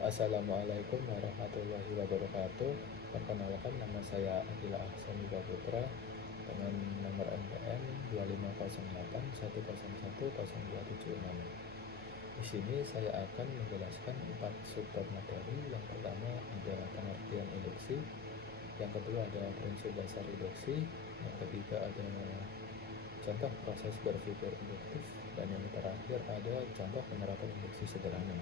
Assalamualaikum warahmatullahi wabarakatuh. Perkenalkan, nama saya Akila Ahsani Putra dengan nomor NPM 2508101027. Di sini saya akan menjelaskan 4 sub materi. Yang pertama ada pengertian induksi, yang kedua ada prinsip dasar induksi, yang ketiga ada contoh proses berpikir induktif, dan yang terakhir ada contoh penerapan induksi sederhana.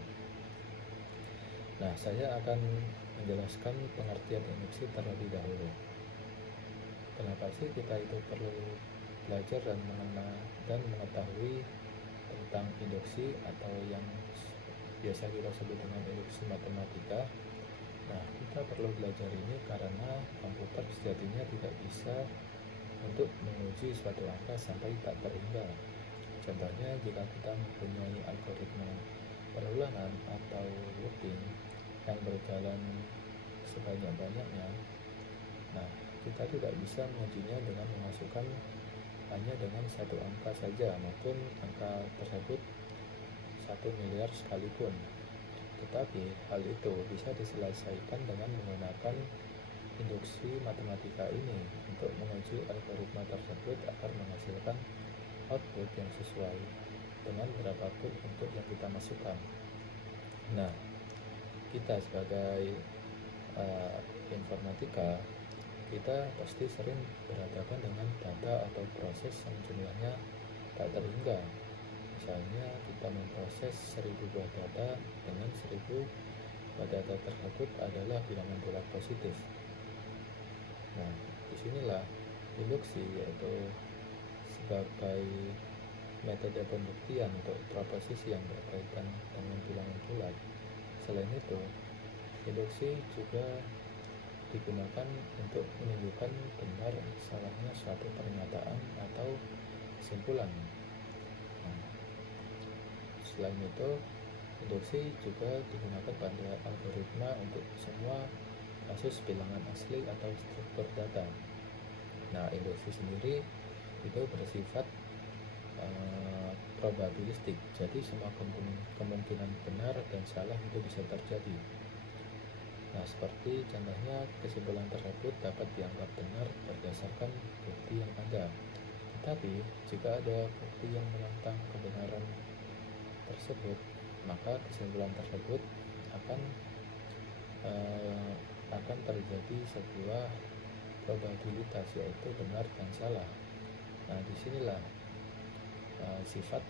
Nah, saya akan menjelaskan pengertian induksi terlebih dahulu. Kenapa sih kita itu perlu belajar dan mengenal dan mengetahui tentang induksi atau yang biasa kita sebut dengan induksi matematika? Nah, kita perlu belajar ini karena komputer sejatinya tidak bisa untuk menguji suatu angka sampai tak terhingga. Contohnya, jika kita mempunyai algoritma perulangan atau looping yang berjalan sebanyak-banyaknya, nah kita tidak bisa mengujinya dengan memasukkan hanya dengan satu angka saja, maupun angka tersebut 1 miliar sekalipun. Tetapi hal itu bisa diselesaikan dengan menggunakan induksi matematika ini untuk menguji algoritma tersebut agar menghasilkan output yang sesuai dengan berapapun input yang kita masukkan. Nah, kita sebagai informatika, kita pasti sering berhadapan dengan data atau proses yang jumlahnya tak terhingga. Misalnya kita memproses 1000 buah data dengan 1000 buah data tersebut adalah bilangan bulat positif. Nah, disinilah induksi, yaitu sebagai metode pembuktian untuk proposisi yang berkaitan dengan bilangan bulat. Selain itu, induksi juga digunakan untuk menunjukkan benar salahnya suatu pernyataan atau kesimpulan. Nah, selain itu, induksi juga digunakan pada algoritma untuk semua kasus bilangan asli atau struktur data. Nah, induksi sendiri itu bersifat probabilistik, jadi semua kemungkinan benar dan salah itu bisa terjadi. Nah, seperti contohnya, kesimpulan tersebut dapat dianggap benar berdasarkan bukti yang ada. Tetapi jika ada bukti yang menentang kebenaran tersebut, maka kesimpulan tersebut akan terjadi sebuah probabilitas, yaitu benar dan salah. Nah, disinilah sifat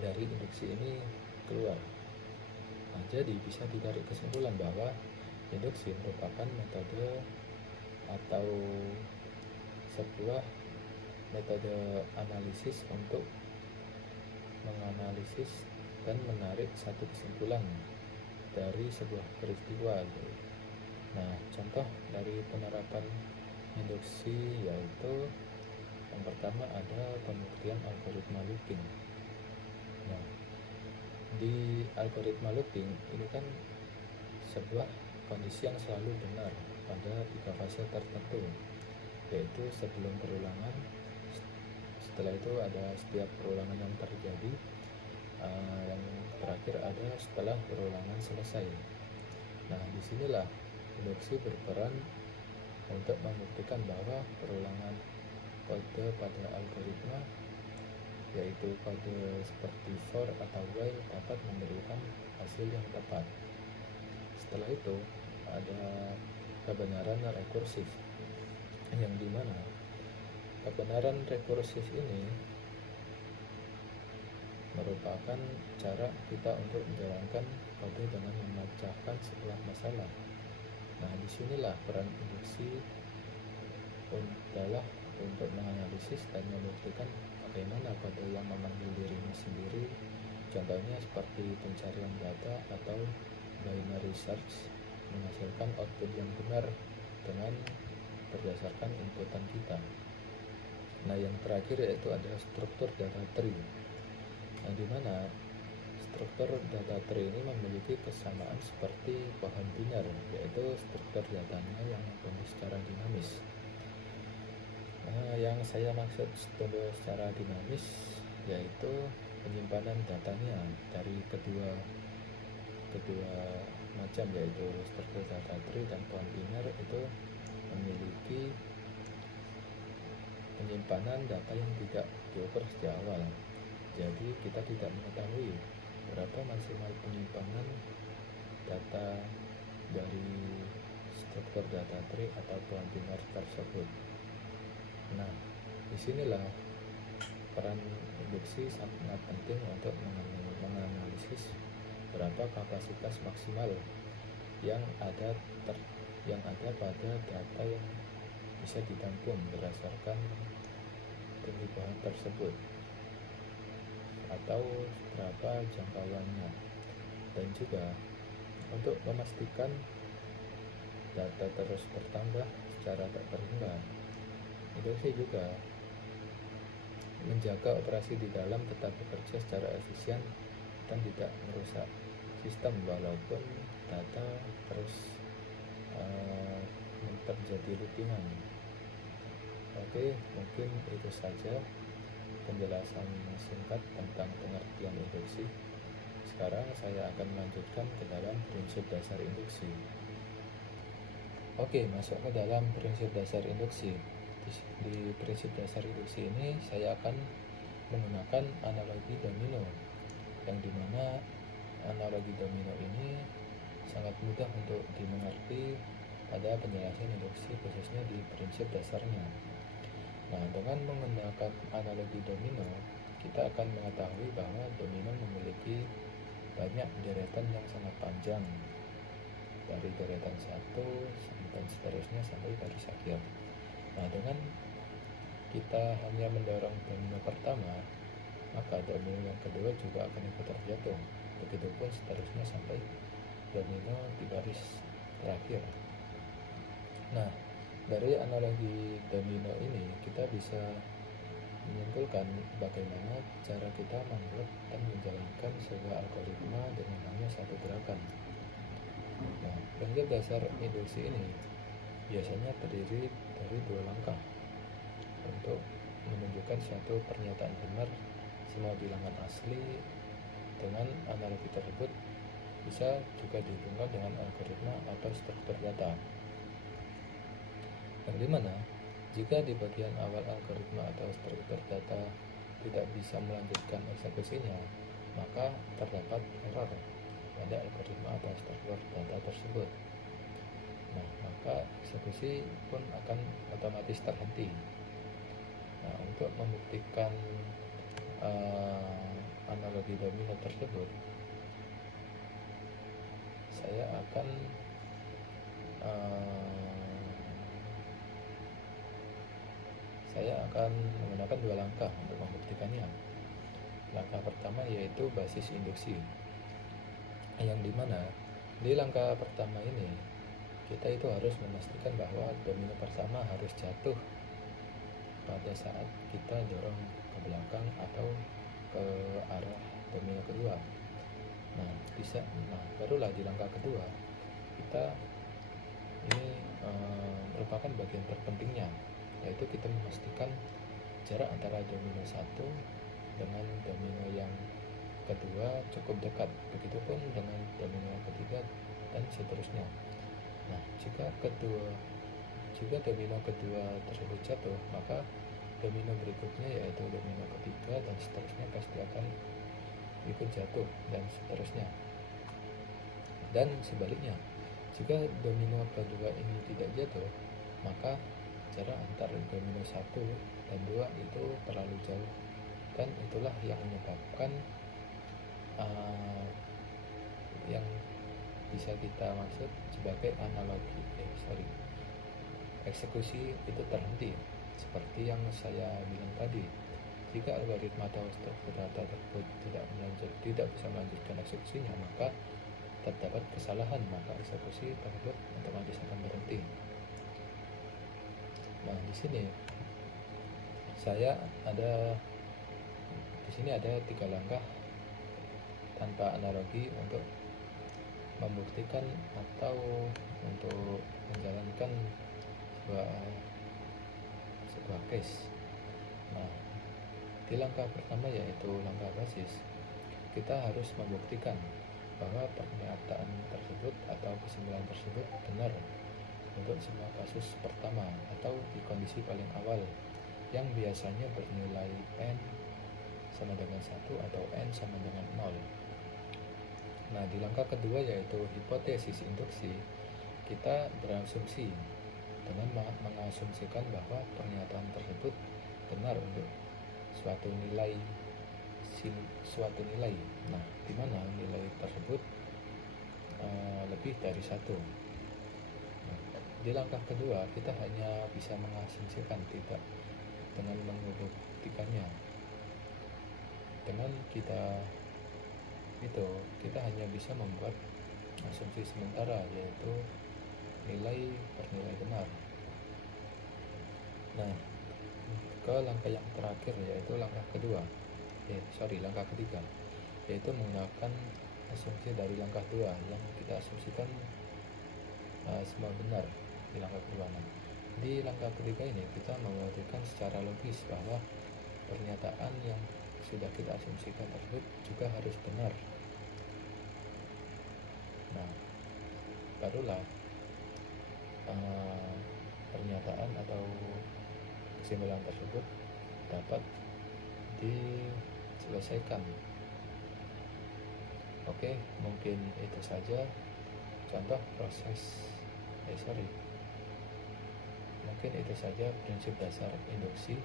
dari induksi ini keluar. Nah, jadi bisa ditarik kesimpulan bahwa induksi merupakan metode atau sebuah metode analisis untuk menganalisis dan menarik satu kesimpulan dari sebuah peristiwa. Nah, contoh dari penerapan induksi yaitu yang pertama ada pembuktian algoritma looping. Nah, di algoritma looping ini kan sebuah kondisi yang selalu benar pada 3 fase tertentu, yaitu sebelum perulangan, setelah itu ada setiap perulangan yang terjadi, yang terakhir ada setelah perulangan selesai. Nah, disinilah induksi berperan untuk membuktikan bahwa perulangan kode pada algoritma, yaitu kode seperti for atau while, dapat memberikan hasil yang tepat. Setelah itu ada kebenaran rekursif, yang dimana kebenaran rekursif ini merupakan cara kita untuk menjalankan kode dengan memecahkan sebuah masalah. Nah, disinilah peran induksi adalah untuk menganalisis dan membuktikan bagaimana kode yang memanggil dirinya sendiri. Contohnya seperti pencarian data atau binary search menghasilkan output yang benar dengan berdasarkan inputan kita. Nah, yang terakhir yaitu ada struktur data tree. Nah, di mana struktur data tree ini memiliki kesamaan seperti pohon biner, yaitu struktur datanya yang tumbuh secara dinamis. Nah, yang saya maksud tumbuh secara dinamis yaitu penyimpanan datanya dari kedua macam, yaitu struktur data tree dan pohon biner itu memiliki penyimpanan data yang tidak diukur sejak awal. Jadi kita tidak mengetahui berapa maksimal penyimpanan data dari struktur data tree atau pohon biner tersebut. Nah, disinilah peran induksi sangat penting untuk menganalisis berapa kapasitas maksimal yang ada pada data yang bisa ditampung berdasarkan tinggi pohon tersebut atau berapa jangkauannya, dan juga untuk memastikan data terus bertambah secara tak terhingga. Induksi juga menjaga operasi di dalam tetap bekerja secara efisien dan tidak merusak sistem walaupun data terus terjadi loopingan. Oke, mungkin itu saja penjelasan singkat tentang pengertian induksi. Sekarang saya akan melanjutkan ke dalam prinsip dasar induksi. Oke, masuk ke dalam prinsip dasar induksi. Di prinsip dasar induksi ini saya akan menggunakan analogi domino, yang dimana analogi domino ini sangat mudah untuk dimengerti pada penjelasan induksi, khususnya di prinsip dasarnya. Nah, dengan menggunakan analogi domino, kita akan mengetahui bahwa domino memiliki banyak deretan yang sangat panjang, dari deretan 1 dan seterusnya sampai garis akhir. Nah, dengan kita hanya mendorong domino pertama, maka domino yang kedua juga akan ikut terjatuh. Begitupun seterusnya sampai domino di garis terakhir. Nah, dari analogi domino ini kita bisa menyimpulkan bagaimana cara kita membuat dan menjalankan sebuah algoritma dengan hanya satu gerakan. Nah, prinsip dasar induksi ini biasanya terdiri dari 2 langkah untuk menunjukkan suatu pernyataan benar semua bilangan asli. Dengan analogi tersebut bisa juga dihubungkan dengan algoritma atau struktur data, yang dimana jika di bagian awal algoritma atau struktur data tidak bisa melanjutkan eksekusinya, maka terdapat error pada algoritma atau struktur data tersebut. Nah, maka eksekusi pun akan otomatis terhenti. Nah, untuk membuktikan analogi domino tersebut, saya akan menggunakan 2 langkah untuk membuktikannya. Langkah pertama yaitu basis induksi, yang dimana di langkah pertama ini kita itu harus memastikan bahwa domino pertama harus jatuh pada saat kita dorong ke belakang atau ke arah domino kedua. Nah, barulah di langkah kedua kita ini merupakan bagian terpentingnya, yaitu kita memastikan jarak antara domino 1 dengan domino yang kedua cukup dekat, begitupun dengan domino yang ketiga dan seterusnya. Nah, jika domino kedua tersebut jatuh, maka domino berikutnya yaitu domino ketiga dan seterusnya pasti akan ikut jatuh dan seterusnya. Dan sebaliknya, jika domino kedua ini tidak jatuh, maka jarak antara domino 1 dan 2 itu terlalu jauh, dan itulah yang menyebabkan yang bisa kita maksud sebagai eksekusi itu terhenti. Seperti yang saya bilang tadi, jika algoritma atau struktur data tersebut tidak bisa melanjutkan eksekusinya, maka terdapat kesalahan, maka eksekusi tersebut otomatis akan berhenti. Nah, di sini ada 3 langkah tanpa analogi untuk membuktikan atau untuk menjalankan sebuah case. Nah, di langkah pertama yaitu langkah basis, kita harus membuktikan bahwa pernyataan tersebut atau kesimpulan tersebut benar untuk semua kasus pertama atau di kondisi paling awal yang biasanya bernilai n sama dengan 1 atau n sama dengan 0. Nah, di langkah kedua yaitu hipotesis induksi, kita berasumsi dengan mengasumsikan bahwa pernyataan tersebut benar untuk suatu nilai. Nah, di mana nilai tersebut lebih dari 1. Nah, di langkah kedua kita hanya bisa mengasumsikan, tidak dengan membuktikannya. Dengan kita hanya bisa membuat asumsi sementara, yaitu nilai bernilai benar. Nah, ke langkah yang terakhir yaitu langkah ketiga, yaitu menggunakan asumsi dari langkah 2 yang kita asumsikan semua benar di langkah kedua. Nah, di langkah ketiga ini kita membuktikan secara logis bahwa pernyataan yang sudah kita asumsikan tersebut juga harus benar. Nah, barulah pernyataan atau kesimpulan tersebut dapat diselesaikan. Oke, mungkin itu saja contoh mungkin itu saja prinsip dasar induksi.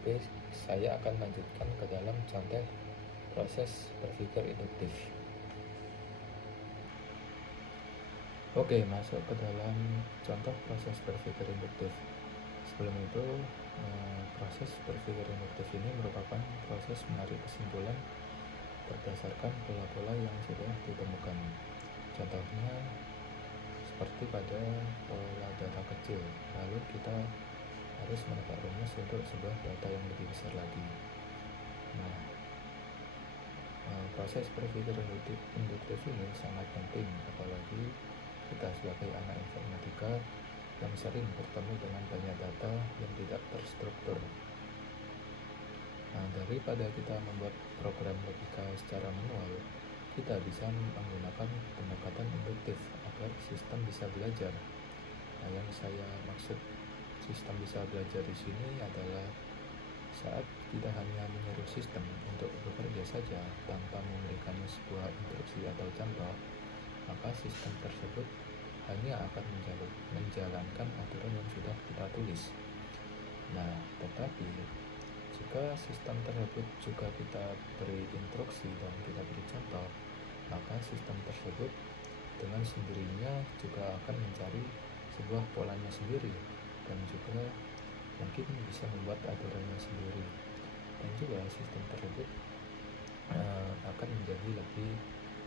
Oke, saya akan lanjutkan ke dalam contoh proses berpikir induktif. Oke, masuk ke dalam contoh proses berpikir induktif. Sebelum itu, proses berpikir induktif ini merupakan proses menarik kesimpulan berdasarkan pola-pola yang sudah ditemukan. Contohnya seperti pada pola data kecil, lalu kita harus menebak rumus untuk sebuah data yang lebih besar lagi. Nah, proses berpikir induktif ini sangat penting, apalagi kita sebagai anak informatika yang sering bertemu dengan banyak data yang tidak terstruktur. Nah, daripada kita membuat program logika secara manual, kita bisa menggunakan pendekatan induktif agar sistem bisa belajar. Nah, yang saya maksud sistem bisa belajar di sini adalah saat kita hanya menyuruh sistem untuk bekerja saja tanpa memberikannya sebuah instruksi atau contoh, maka sistem tersebut hanya akan menjalankan aturan yang sudah kita tulis. Nah, tetapi jika sistem tersebut juga kita beri instruksi dan kita beri contoh, maka sistem tersebut dengan sendirinya juga akan mencari sebuah polanya sendiri dan juga mungkin bisa membuat aturannya sendiri, dan juga sistem tersebut akan menjadi lebih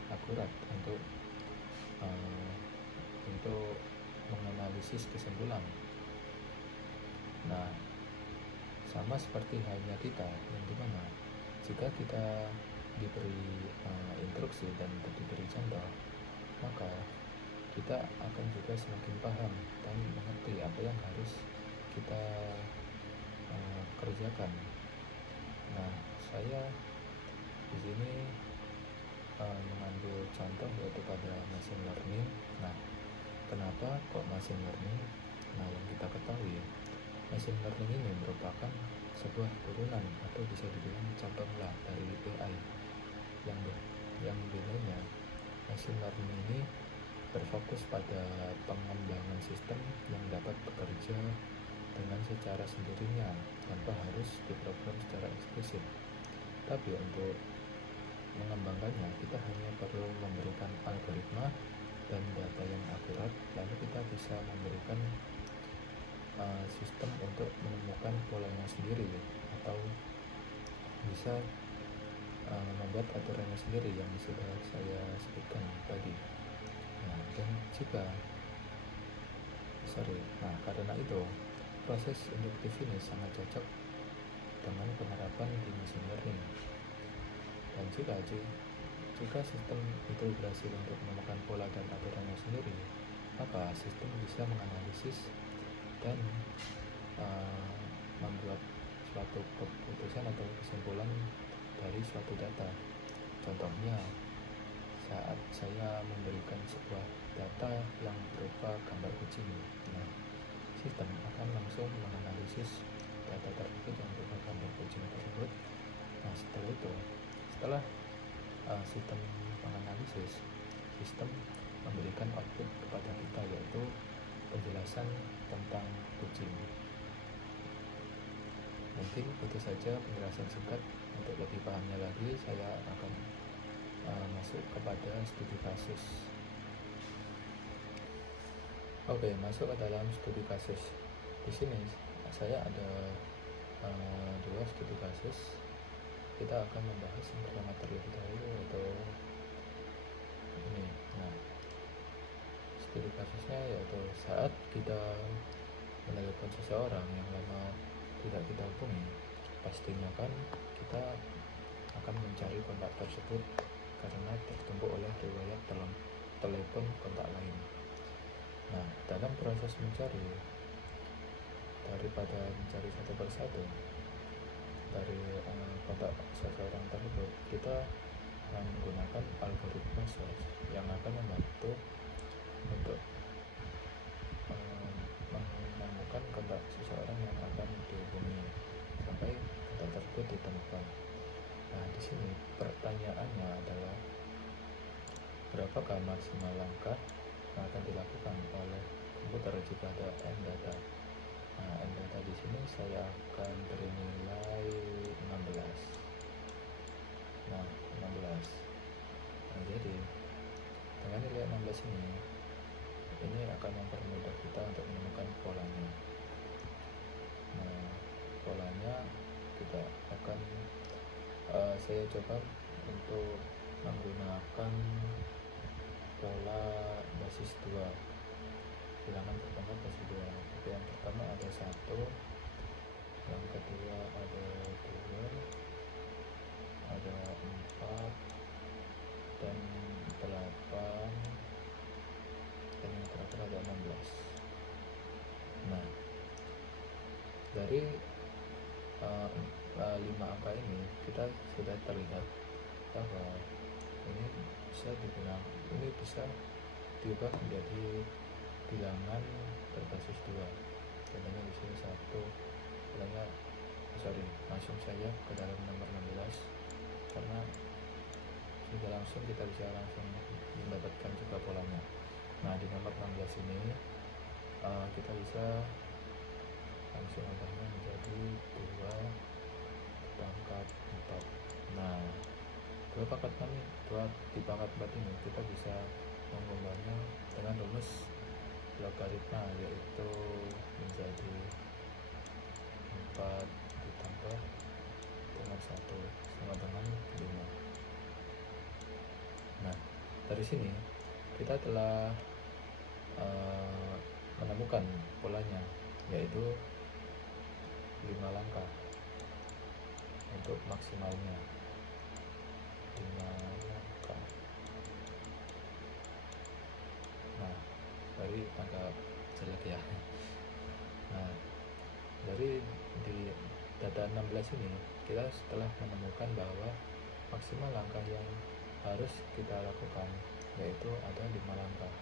akurat untuk menganalisis kesimpulan. Nah, sama seperti halnya kita, yang dimana jika kita diberi instruksi dan diberi contoh, maka kita akan juga semakin paham dan mengerti apa yang harus kita kerjakan. Nah, saya di sini mengambil contoh yaitu pada machine learning. Nah, kenapa kok machine learning? Nah, yang kita ketahui, machine learning ini merupakan sebuah turunan atau bisa dibilang cabang lah dari AI. Yang bedanya, machine learning ini berfokus pada pengembangan sistem yang dapat bekerja dengan secara sendirinya tanpa harus diprogram secara eksplisit. Tapi untuk mengembangkannya, kita hanya perlu memberikan algoritma dan data yang akurat, lalu kita bisa memberikan sistem untuk menemukan polanya sendiri, atau bisa membuat aturannya sendiri yang sudah saya sebutkan tadi. Karena itu proses induktif ini sangat cocok dengan penerapan di machine learning. Dan jika sistem itu berhasil untuk menemukan pola dan aturannya sendiri, maka sistem bisa menganalisis dan membuat suatu keputusan atau kesimpulan dari suatu data. Contohnya, saat saya memberikan sebuah data yang berupa gambar kucing, nah, sistem akan langsung menganalisis data tersebut yang berupa gambar kucing tersebut. Nah, setelah sistem menganalisis, sistem memberikan output kepada kita, yaitu penjelasan tentang kucing. Mungkin itu saja penjelasan singkat. Untuk lebih pahamnya lagi, saya akan masuk kepada studi kasus. Oke, masuk ke dalam studi kasus. Di sini saya ada 2 studi kasus. Kita akan membahas yang pertama terlebih dahulu, yaitu ini. Nah, studi kasusnya yaitu saat kita menelepon seseorang yang lama tidak kita hubungi, pastinya kan kita akan mencari kontak tersebut karena tertumpuk oleh riwayat dalam telepon kontak lain. Nah, dalam proses mencari, daripada mencari satu persatu dari kontak seseorang tersebut, kita menggunakan algoritma search yang akan membantu untuk menemukan kontak seseorang yang akan dihubungi sampai kontak tersebut ditemukan. Nah, di sini pertanyaannya adalah berapakah maksimal langkah yang akan dilakukan oleh komputer jika ada n data. Nah, n data di sini saya akan beri nilai 16. Nah, 16. Nah, jadi dengan nilai 16 ini akan mempermudah kita untuk menemukan polanya. Nah, polanya kita akan saya coba untuk menggunakan pola basis 2, bilangan pertama basis 2. Yang pertama ada 1, yang kedua ada 2, ada 4 dan 8, dan yang terakhir ada 16. Nah, dari 5 angka ini kita sudah terlihat bahwa ini bisa diubah menjadi bilangan berbasis 2. Contohnya di sini 1, langsung saja ke dalam nomor 16 karena sudah langsung kita bisa langsung mendapatkan juga polanya. Nah, di nomor 16 ini kita bisa langsung ubahnya menjadi 2 pangkat 4. Nah, 2 dipangkat 4 ini kita bisa mengubahnya dengan rumus logaritma, yaitu menjadi 4 ditambah dengan 1 sama dengan 5. Nah, dari sini kita telah menemukan polanya, yaitu 5 langkah untuk maksimalnya. 5 langkah. Nah, dari agak jelek ya. Nah, dari di data 16 ini kita setelah menemukan bahwa maksimal langkah yang harus kita lakukan yaitu ada 5 langkah.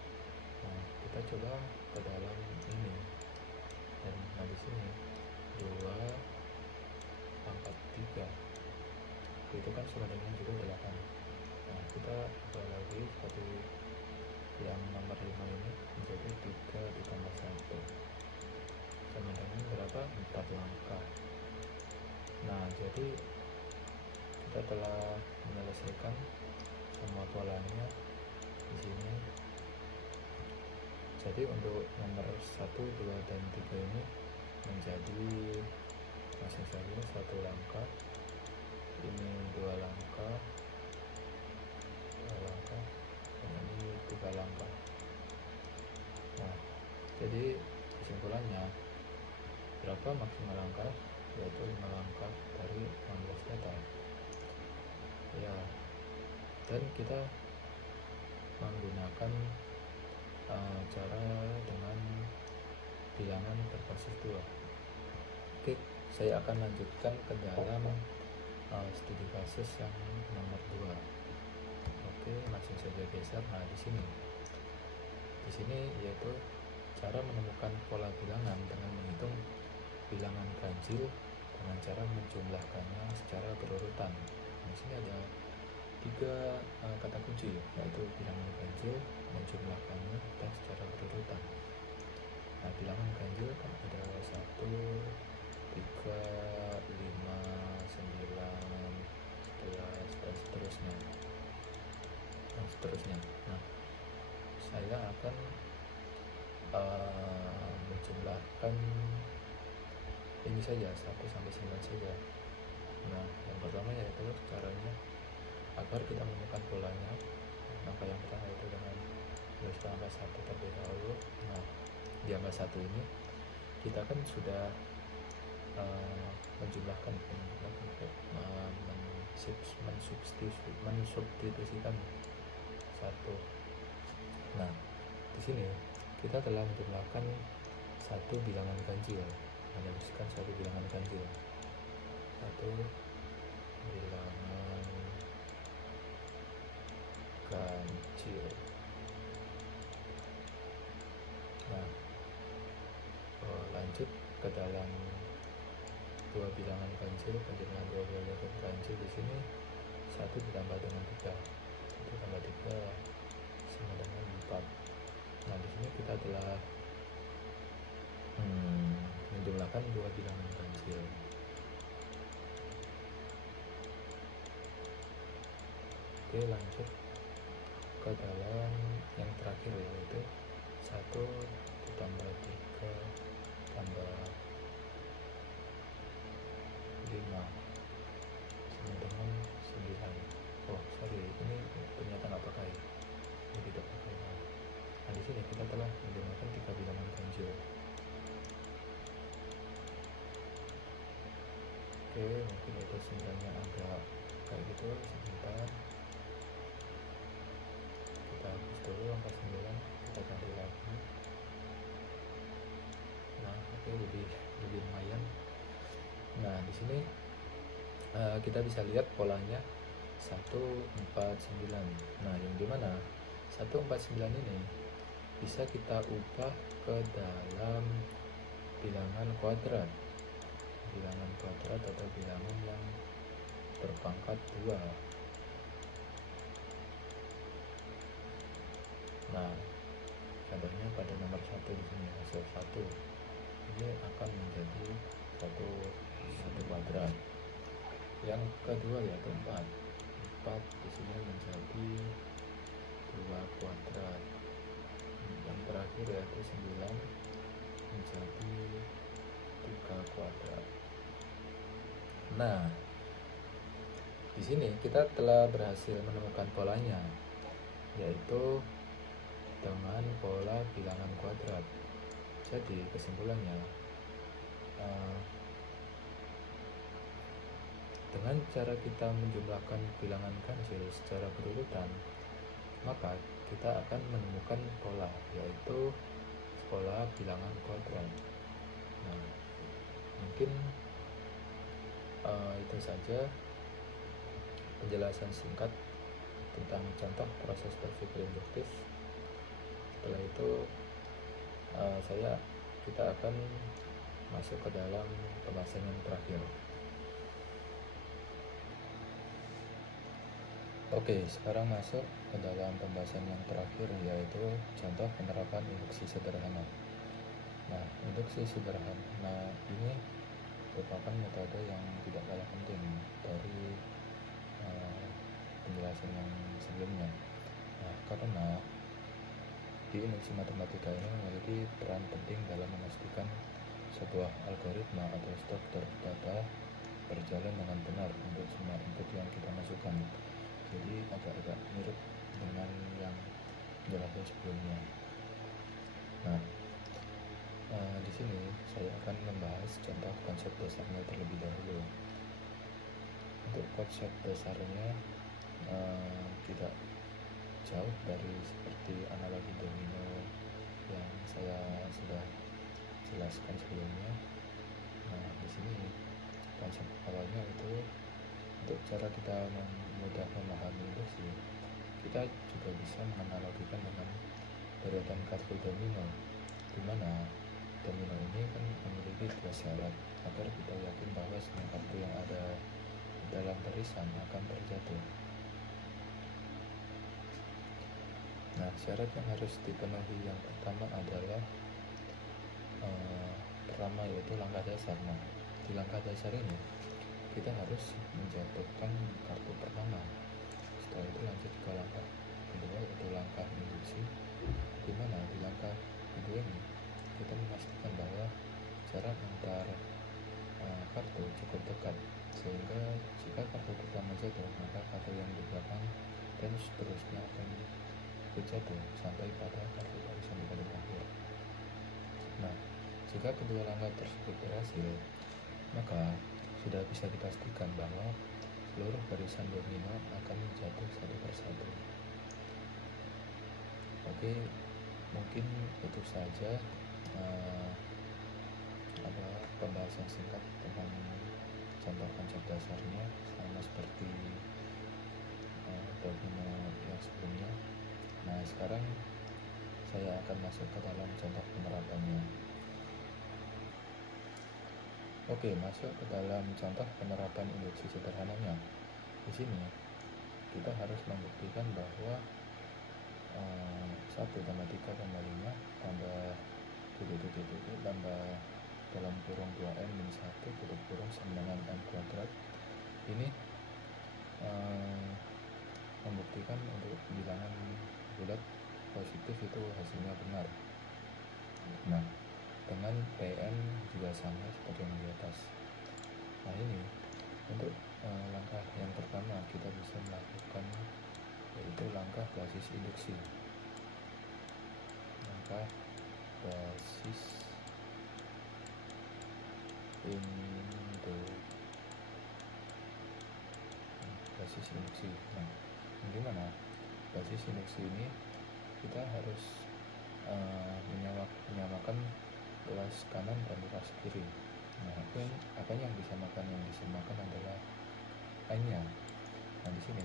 Nah, kita coba ke dalam ini, dan di sini 2 pangkat 3 itu kan sama dengan juga 8. Nah, kita ubah lagi seperti yang nomor 5 ini menjadi 3 ditambah 1 sama dengan berapa? 4 langkah. Nah, jadi kita telah menyelesaikan semua polanya di sini. Jadi untuk nomor 1, 2, dan 3 ini menjadi langsung saja 1 langkah, ini 2 langkah, dan ini 3 langkah. Nah, jadi kesimpulannya berapa maksimal langkah, yaitu 5 langkah dari 16 data ya, dan kita menggunakan cara dengan bilangan berbasis 2. Oke, saya akan lanjutkan ke dalam studi kasus yang nomor 2. langsung saja geser. Nah, di sini yaitu cara menemukan pola bilangan dengan menghitung bilangan ganjil dengan cara menjumlahkannya secara berurutan. Di sini ada 3 kata kunci, yaitu bilangan ganjil, menjumlahkannya, dan secara berurutan. Nah, bilangan ganjil kan ada 1, 3, 5, 9, 11, dan seterusnya. Nah, saya akan menjumlahkan ini saja, 1 sampai 9 saja. Nah, yang pertama yaitu caranya agar kita menemukan polanya. Maka yang pertama itu dengan menuliskan angka 1 terlebih dahulu. Nah, di angka 1 ini kita kan sudah menjumlahkan, mensubstitusikan 1. Nah, di sini kita telah menjumlahkan 1 bilangan ganjil, menuliskan 1 bilangan ganjil, 1 bilangan ganjil. Nah, lanjut ke dalam 2 bilangan ganjil, penjumlahan 2 bilangan ganjil. Di sini 1 ditambah dengan 3, 1 tambah 3 sama dengan 4. Nah, di sini kita telah menjumlahkan 2 bilangan ganjil. Oke, lanjut ke dalam yang terakhir, yaitu 1 ditambah 3 tambah 5 sama dengan 9. Oh sorry, ini ternyata nggak pakai, ini tidak pakai. Nah, di sini kita telah menggunakan 3 bilangan ganjil. Oke, mungkin itu sebenarnya agak kayak gitu. Sebentar, kita hapus dulu angka 9, kita ganti lagi. Nah, oke, lebih lumayan. Nah, di sini kita bisa lihat polanya 149. Nah, yang dimana 149 ini bisa kita ubah ke dalam bilangan kuadrat atau bilangan yang berpangkat 2. Nah, contohnya pada nomor 1 di sini, hasil 1 ini akan menjadi 1 kuadrat. Yang kedua yaitu 4 di sini menjadi 2 kuadrat. Yang terakhir yaitu 9 menjadi 3 kuadrat. Nah, di sini kita telah berhasil menemukan polanya, yaitu dengan pola bilangan kuadrat. Jadi kesimpulannya, dengan cara kita menjumlahkan bilangan ganjil secara berurutan, maka kita akan menemukan pola, yaitu pola bilangan kuadrat. Nah, mungkin itu saja penjelasan singkat tentang contoh proses berpikir induktif. Setelah itu kita akan masuk ke dalam pembahasan yang terakhir. Oke, sekarang masuk ke dalam pembahasan yang terakhir, yaitu contoh penerapan induksi sederhana. Nah, induksi sederhana ini merupakan metode yang tidak kalah penting dari penjelasan yang sebelumnya. Nah, karena di induksi matematika ini memiliki peran penting dalam memastikan sebuah algoritma atau struktur data berjalan dengan benar untuk semua input yang kita masukkan. Jadi agak-agak mirip dengan yang dijelaskan sebelumnya. Nah, di sini saya akan membahas contoh konsep dasarnya terlebih dahulu. Untuk konsep dasarnya tidak jauh dari seperti analogi domino yang saya sudah jelaskan sebelumnya. Nah, di sini konsep awalnya itu untuk cara kita mudah memahami induksi, kita kita juga bisa menganalogikan dengan deretan kartu domino, di mana domino ini kan memiliki dua syarat agar kita yakin bahwa semua kartu yang ada dalam barisan akan terjatuh. Nah, syarat yang harus dipenuhi yang pertama adalah pertama yaitu langkah dasar. Nah, di langkah dasar ini kita harus menjatuhkan kartu pertama. Setelah itu lanjut ke langkah kedua yaitu langkah induksi, di mana di langkah kedua ini kita memastikan bahwa jarak antar kartu cukup dekat, sehingga jika kartu pertama jatuh maka kartu yang di belakang dan seterusnya akan jatuh sampai pada kartu barisan di paling akhir. Nah, jika kedua langkah tersebut berhasil, maka sudah bisa dipastikan bahwa seluruh barisan domino akan jatuh satu persatu. Oke, mungkin itu saja pembahasan singkat tentang contoh konsep dasarnya, sama seperti domino yang sebelumnya. Nah, sekarang saya akan masuk ke dalam contoh penerapannya. Oke, masuk ke dalam contoh penerapan induksi sederhananya. Di sini kita harus membuktikan bahwa 1 tambah 3 tambah 5 tambah titik tambah dalam kurung 2n min 1 tutup kurung sama dengan n kuadrat ini membuktikan untuk bilangan bulat positif itu hasilnya benar. Nah, dengan Pn juga sama seperti yang di atas. Nah, ini untuk langkah yang pertama kita bisa melakukan yaitu langkah basis induksi. Langkah basis induksi. Nah, gimana basis induksi ini? Kita harus menyamakan ruas kanan dan ruas kiri. Nah, apa yang disamakan? Yang disamakan adalah n-nya. Nah, di sini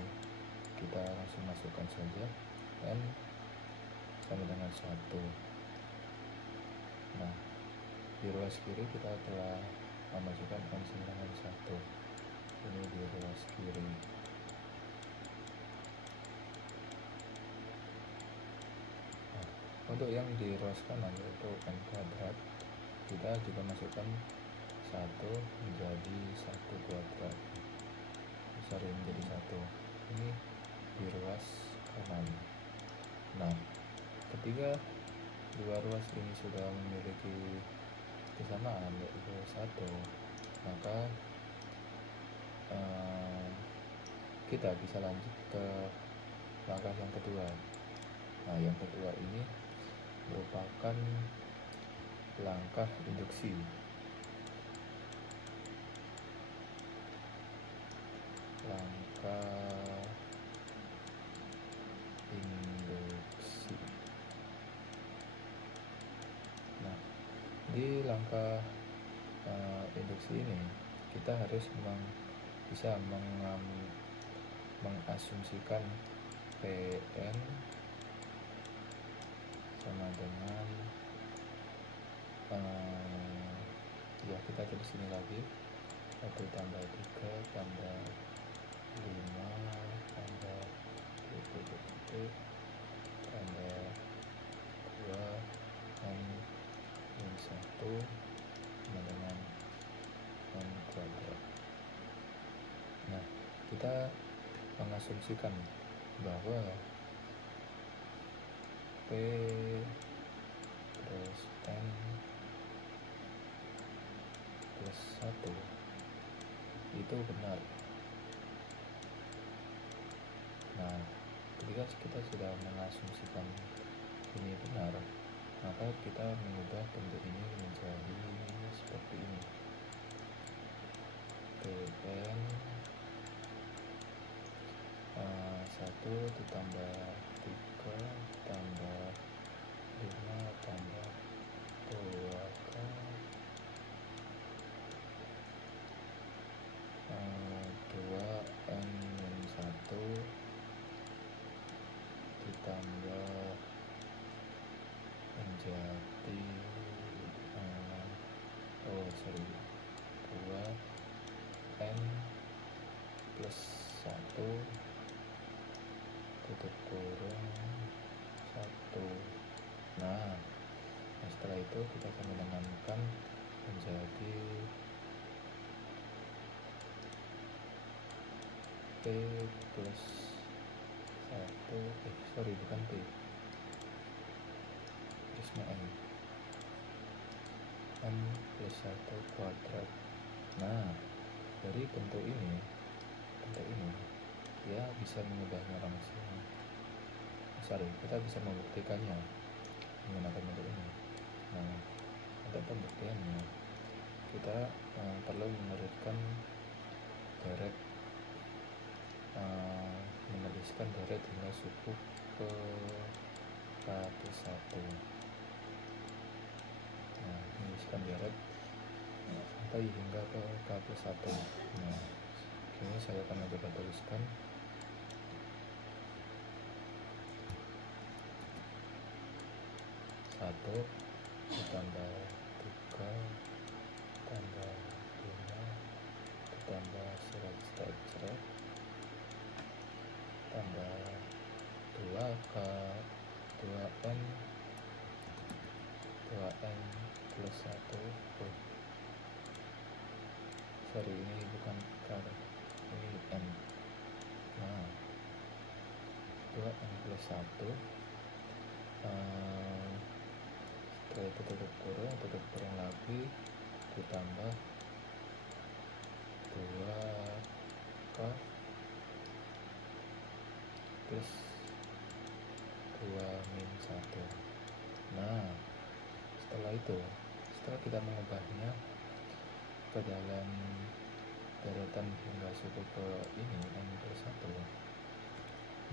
kita langsung masukkan saja n sama dengan 1. Nah, di ruas kiri kita telah memasukkan n sama dengan 1. Ini di ruas kiri. Nah, untuk yang di ruas kanan yaitu n kuadrat, kita juga masukkan 1 menjadi 1 kuadrat. Besar menjadi 1. Ini di ruas kanan. Nah, ketika dua ruas ini sudah memiliki kesamaan yaitu 1, maka kita bisa lanjut ke langkah yang kedua. Nah, yang kedua ini merupakan langkah induksi. Nah, di langkah induksi ini kita harus bisa mengasumsikan Pn sama dengan ya kita tulis sini lagi 1 tambah 3 tambah 5 tambah titik tambah 2 n min 1 sama dengan n kuadrat. Nah, kita mengasumsikan bahwa P plus n plus 1 itu benar. Nah, ketika kita sudah mengasumsikan ini benar, maka kita mengubah bentuk ini menjadi seperti ini. Pn 1 ditambah 3 tambah 5 tambah 2k 2 n min 1 ditambah menjadi 2n plus 1 tutup kurung 1. Nah, setelah itu kita akan menenangkan menjadi P plus 1, bukan P, terusnya M plus 1 kuadrat. Nah, dari bentuk ini ya bisa mengubahnya langsung. Kita bisa membuktikannya menggunakan bentuk ini. Nah, untuk pembuktiannya kita perlu menuliskan deret hingga suku ke K plus 1. Nah, menuliskan deret sampai hingga ke K plus 1. Nah, ini saya akan coba tuliskan. Satu ditambah 3 tambah 5 ditambah seret tambah 2K 2N plus 1. Ini bukan K, ini N. Nah, 2N plus 1 setelah itu tutup kurung lagi ditambah 2K plus 2 min 1. Nah, setelah kita mengubahnya ke dalam deretan hingga suku ke ini N plus 1,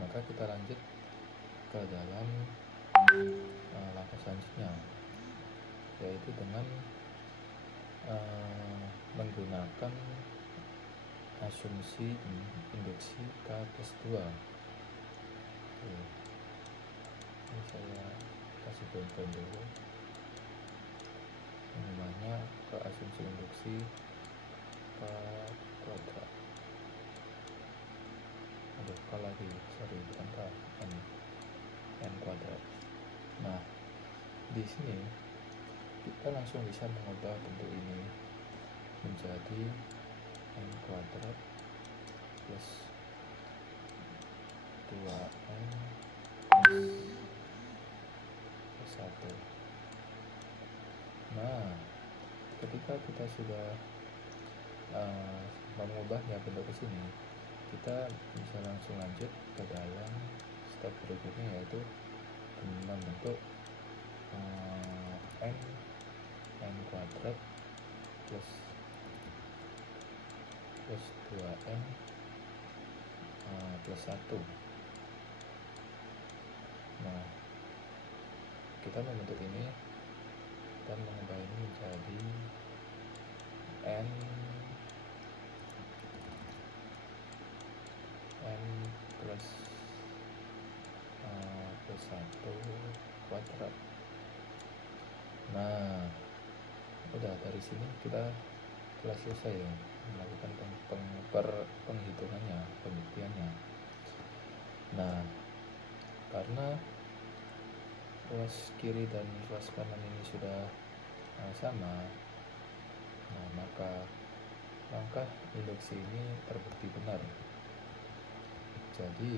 maka kita lanjut ke dalam langkah selanjutnya, yaitu dengan menggunakan asumsi induksi K plus 2. Ini saya kasih poin-poin dulu. Namanya ke asumsi induksi K kuadrat. K lagi, bukan K, N kuadrat. Nah, di sini kita langsung bisa mengubah bentuk ini menjadi N kuadrat plus 2N plus 1. Nah, ketika kita sudah mengubahnya bentuk ke sini, kita bisa langsung lanjut ke dalam step berikutnya, yaitu membentuk N kuadrat plus 2N plus 1. Nah, kita membentuk ini dan mengubah ini menjadi N plus 1 kuadrat. Nah, udah, dari sini kita telah selesai ya melakukan penghitungannya, pembuktiannya. Nah, karena ruas kiri dan ruas kanan ini sudah sama, nah maka langkah induksi ini terbukti benar. Jadi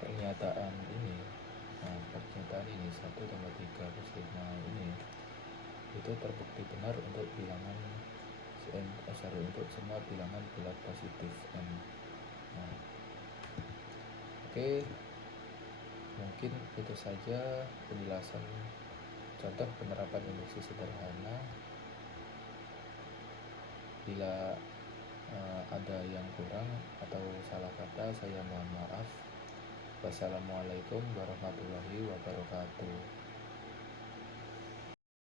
pernyataan ini 1 tambah 3 plus 5 ini itu terbukti benar untuk bilangan untuk semua bilangan bulat positif N. Nah, oke, mungkin itu saja penjelasan contoh penerapan induksi sederhana. Bila ada yang kurang atau salah kata, saya mohon maaf. Wassalamualaikum warahmatullahi wabarakatuh.